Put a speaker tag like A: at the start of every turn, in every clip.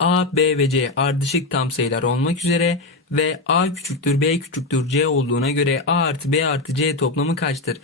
A: A, B ve C ardışık tam sayılar olmak üzere ve A küçüktür B küçüktür C olduğuna göre A artı B artı C toplamı kaçtır?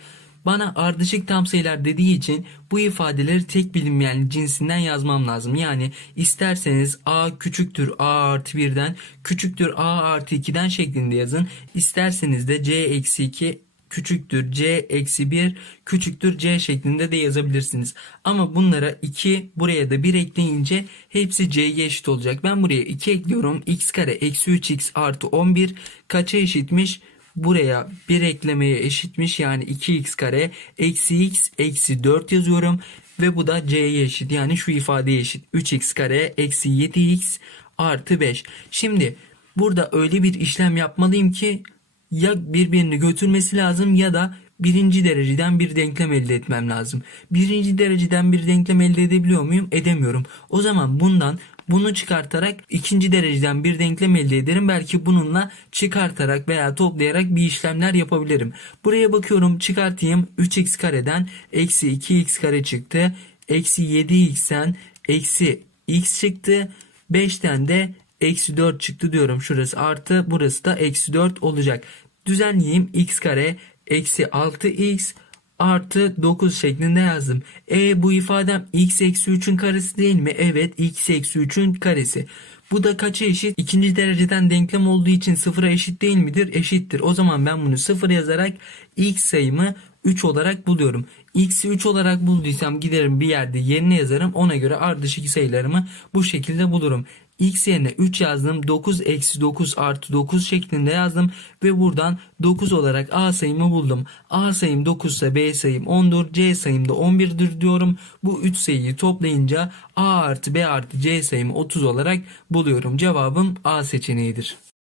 A: Bana ardışık tam sayılar dediği için bu ifadeleri tek bilinmeyen cinsinden yazmam lazım. Yani isterseniz A küçüktür A artı 1'den küçüktür A artı 2'den şeklinde yazın. İsterseniz de C eksi 2 küçüktür C eksi 1 küçüktür C şeklinde de yazabilirsiniz. Ama bunlara 2 buraya da 1 ekleyince hepsi C'ye eşit olacak. Ben buraya 2 ekliyorum. x kare eksi 3x artı 11 kaça eşitmiş? Buraya 1 eklemeye eşitmiş yani 2x kare eksi x eksi 4 yazıyorum. Ve bu da c'ye eşit yani şu ifadeye eşit. 3x kare eksi 7x artı 5. Şimdi burada öyle bir işlem yapmalıyım ki ya birbirini götürmesi lazım ya da birinci dereceden bir denklem elde etmem lazım. Birinci dereceden bir denklem elde edebiliyor muyum? Edemiyorum. O zaman bundan bunu çıkartarak ikinci dereceden bir denklem elde ederim. Belki bununla çıkartarak veya toplayarak bir işlemler yapabilirim. Buraya bakıyorum çıkartayım. 3x kareden eksi 2x kare çıktı. Eksi 7x'ten eksi x çıktı. 5'ten de eksi 4 çıktı diyorum. Şurası artı burası da eksi 4 olacak. Düzenleyeyim x kare eksi 6x artı 9 şeklinde yazdım. E bu ifadem x eksi 3'ün karesi değil mi? Evet x eksi 3'ün karesi. Bu da kaça eşit? İkinci dereceden denklem olduğu için sıfıra eşit değil midir? Eşittir. O zaman ben bunu sıfır yazarak x sayımı 3 olarak buluyorum. X'i 3 olarak bulduysam giderim bir yerde yerine yazarım. Ona göre ardışık sayılarımı bu şekilde bulurum. X yerine 3 yazdım. 9 eksi 9 artı 9 şeklinde yazdım. Ve buradan 9 olarak A sayımı buldum. A sayım 9 ise B sayım 10'dur. C sayım da 11'dir diyorum. Bu 3 sayıyı toplayınca A artı B artı C sayımı 30 olarak buluyorum. Cevabım A seçeneğidir.